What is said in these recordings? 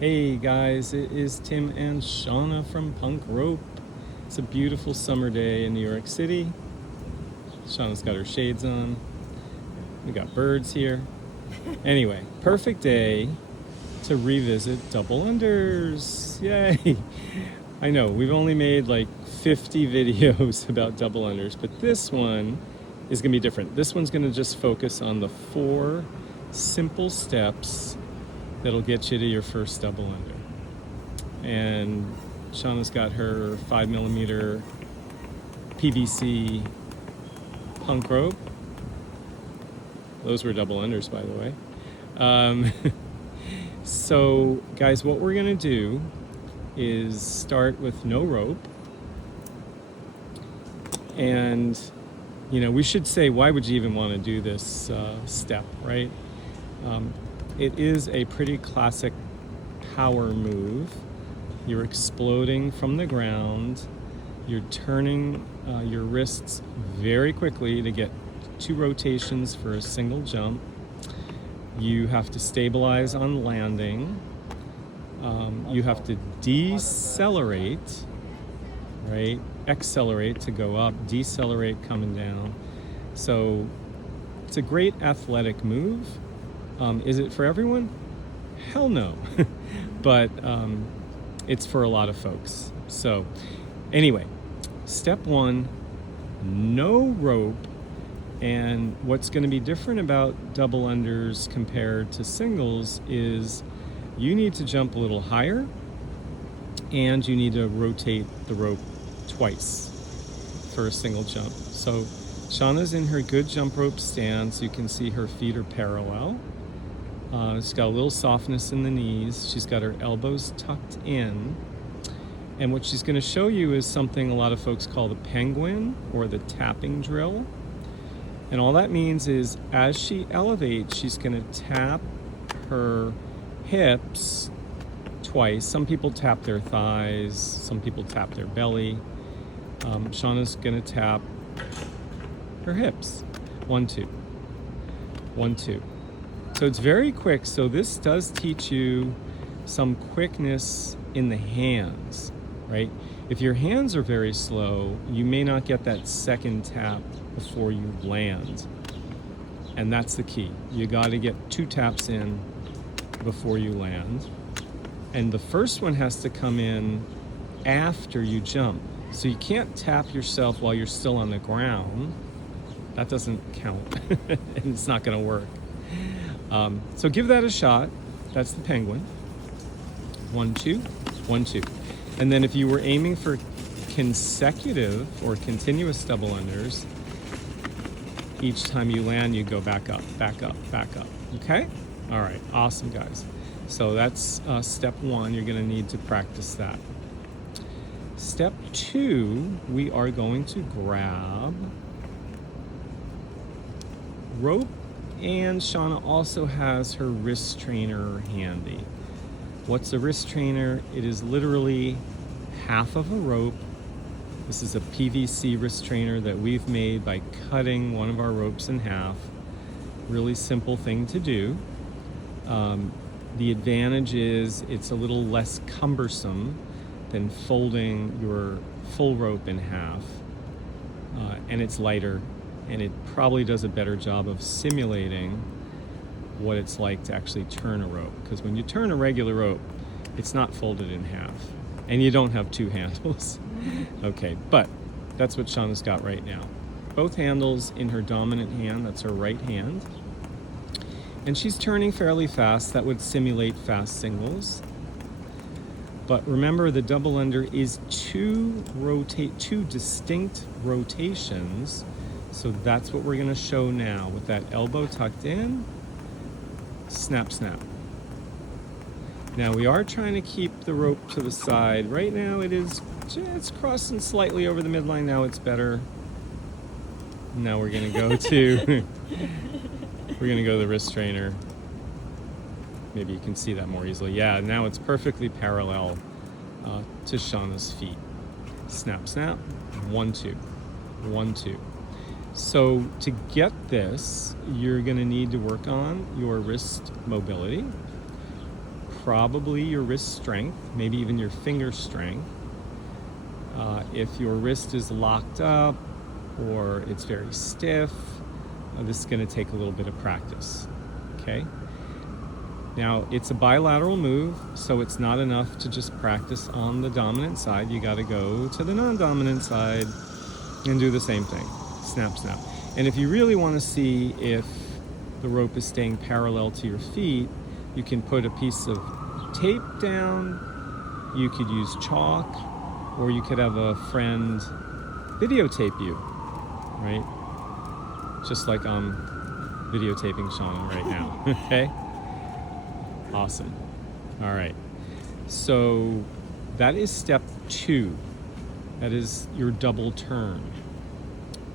Hey guys, it is Tim and Shana from Punk Rope. It's a beautiful summer day in New York City. Shana's got her shades on. We got birds here. Anyway, perfect day to revisit double unders. Yay! I know, we've only made like 50 videos about double unders, but this one is going to be different. This one's going to just focus on the 4 simple steps that'll get you to your first double under. And Shauna's got her 5mm PVC punk rope. Those were double unders, by the way. So guys, what we're gonna do is start with no rope. And we should say, why would you even want to do this step, right? It is a pretty classic power move. You're exploding from the ground. You're turning your wrists very quickly to get 2 rotations for a single jump. You have to stabilize on landing. You have to decelerate, right? Accelerate to go up, decelerate coming down. So it's a great athletic move. Is it for everyone? Hell no. But it's for a lot of folks. So anyway, step 1, no rope. And what's going to be different about double unders compared to singles is you need to jump a little higher and you need to rotate the rope twice for a single jump. So Shauna's in her good jump rope stance. You can see her feet are parallel. She's got a little softness in the knees. She's got her elbows tucked in. And what she's going to show you is something a lot of folks call the penguin or the tapping drill. And all that means is as she elevates, she's going to tap her hips twice. Some people tap their thighs. Some people tap their belly. Shauna's going to tap her hips. 1, 2. 1, 2. So it's very quick. So this does teach you some quickness in the hands, right? If your hands are very slow, you may not get that second tap before you land. And that's the key. You got to get 2 taps in before you land. And the first one has to come in after you jump. So you can't tap yourself while you're still on the ground. That doesn't count. And it's not going to work. So give that a shot. That's the penguin. 1, 2, 1, 2. And then if you were aiming for consecutive or continuous double unders, each time you land, you go back up, back up, back up. Okay? All right. Awesome, guys. So that's step 1. You're going to need to practice that. Step 2, we are going to grab rope, and Shana also has her wrist trainer handy. What's a wrist trainer? It is literally half of a rope. This is a PVC wrist trainer that we've made by cutting one of our ropes in half. Really simple thing to do. The advantage is it's a little less cumbersome than folding your full rope in half. And it's lighter, and it probably does a better job of simulating what it's like to actually turn a rope. Because when you turn a regular rope, it's not folded in half. And you don't have 2 handles. Okay, but that's what Shauna's got right now. Both handles in her dominant hand, that's her right hand. And she's turning fairly fast. That would simulate fast singles. But remember, the double under is 2 distinct rotations. So that's what we're going to show now with that elbow tucked in. Snap, snap. Now we are trying to keep the rope to the side. Right now it's crossing slightly over the midline. Now it's better. Now we're going to go to the wrist trainer. Maybe you can see that more easily. Yeah, now it's perfectly parallel to Shauna's feet. Snap, snap. 1, 2. 1, 2. So to get this, you're going to need to work on your wrist mobility. probably your wrist strength, maybe even your finger strength. If your wrist is locked up or it's very stiff, this is going to take a little bit of practice. Okay? Now, it's a bilateral move, so it's not enough to just practice on the dominant side. You got to go to the non-dominant side and do the same thing. Snap, snap. And if you really want to see if the rope is staying parallel to your feet, you can put a piece of tape down, you could use chalk, or you could have a friend videotape you, right? Just like I'm videotaping Shana right now, okay? Awesome. All right. So that is step 2. That is your double turn.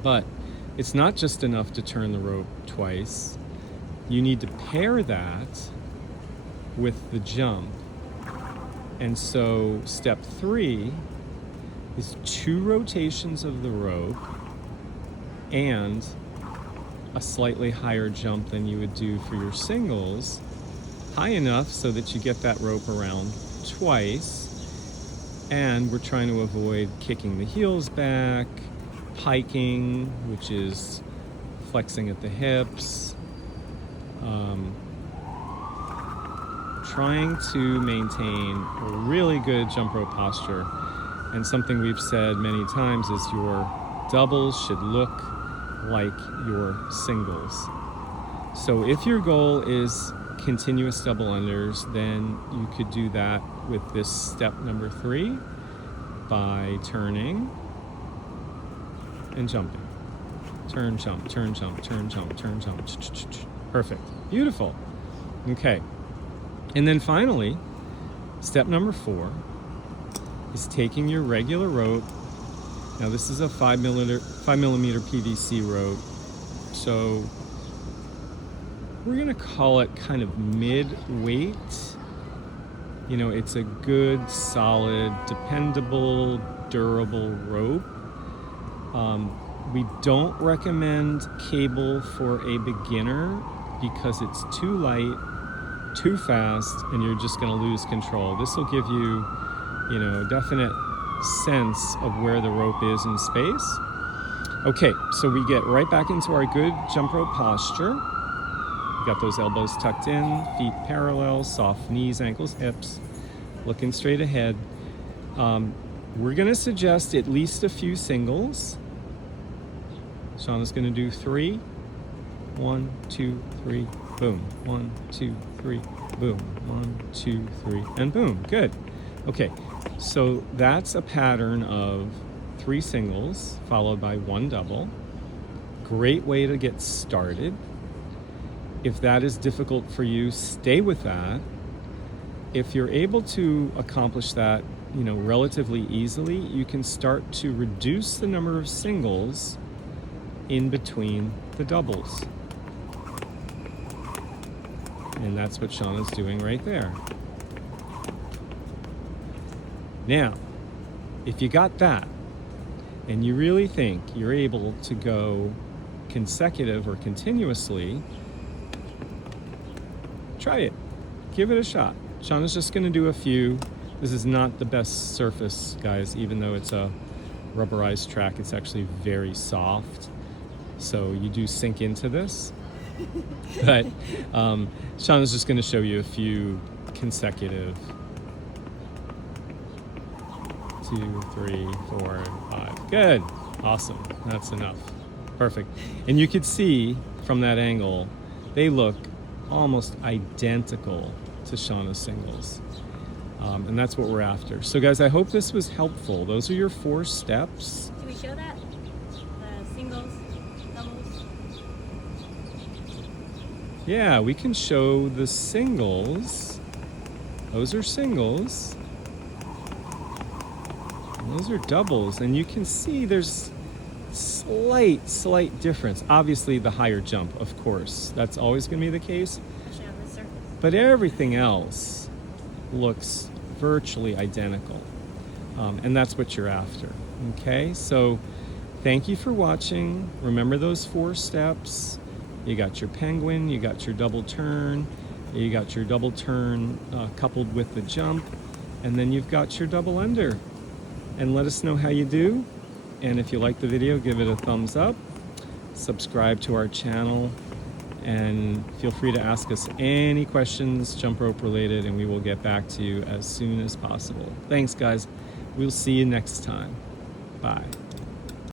But it's not just enough to turn the rope twice. You need to pair that with the jump. And so step 3 is 2 rotations of the rope and a slightly higher jump than you would do for your singles, high enough so that you get that rope around twice. And we're trying to avoid kicking the heels back, piking, which is flexing at the hips, trying to maintain a really good jump rope posture. And something we've said many times is your doubles should look like your singles. So if your goal is continuous double unders, then you could do that with this step number 3 by turning and jumping. Turn, jump, turn, jump, turn, jump, turn, jump. Perfect. Beautiful. Okay. And then finally, step number 4 is taking your regular rope. Now this is a 5 millimeter PVC rope. So we're gonna call it kind of mid-weight. You know, it's a good, solid, dependable, durable rope. We don't recommend cable for a beginner because it's too light, too fast, and you're just gonna lose control. This will give you, you know, a definite sense of where the rope is in space. Okay, so we get right back into our good jump rope posture. We got those elbows tucked in, feet parallel, soft knees, ankles, hips, looking straight ahead. We're gonna suggest at least a few singles. Shana's gonna do 3. 1, 2, 3, boom. 1, 2, 3, boom. 1, 2, 3, and boom. Good. Okay, so that's a pattern of 3 singles followed by 1 double. Great way to get started. If that is difficult for you, stay with that. If you're able to accomplish that, you know, relatively easily, you can start to reduce the number of singles in between the doubles. And that's what Shana's doing right there. Now, if you got that, and you really think you're able to go consecutive or continuously, try it. Give it a shot. Shana's just gonna do a few. This is not the best surface, guys, even though it's a rubberized track, it's actually very soft. So you do sink into this. But Shana's just gonna show you a few consecutive. 2, 3, 4, and 5. Good. Awesome. That's enough. Perfect. And you could see from that angle, they look almost identical to Shana's singles. And that's what we're after. So guys, I hope this was helpful. Those are your 4 steps. Can we show that? The singles, doubles? Yeah, we can show the singles. Those are singles. And those are doubles. And you can see there's slight difference. Obviously the higher jump, of course. That's always going to be the case. Especially on the surface. But everything else looks virtually identical. And that's what you're after. Okay, so thank you for watching. Remember those 4 steps. You got your penguin, you got your double turn, You got your double turn coupled with the jump, and then you've got your double under. And let us know how you do. And if you like the video, give it a thumbs up. Subscribe to our channel, and feel free to ask us any questions jump rope related, and we will get back to you as soon as possible. Thanks, guys. We'll see you next time. Bye.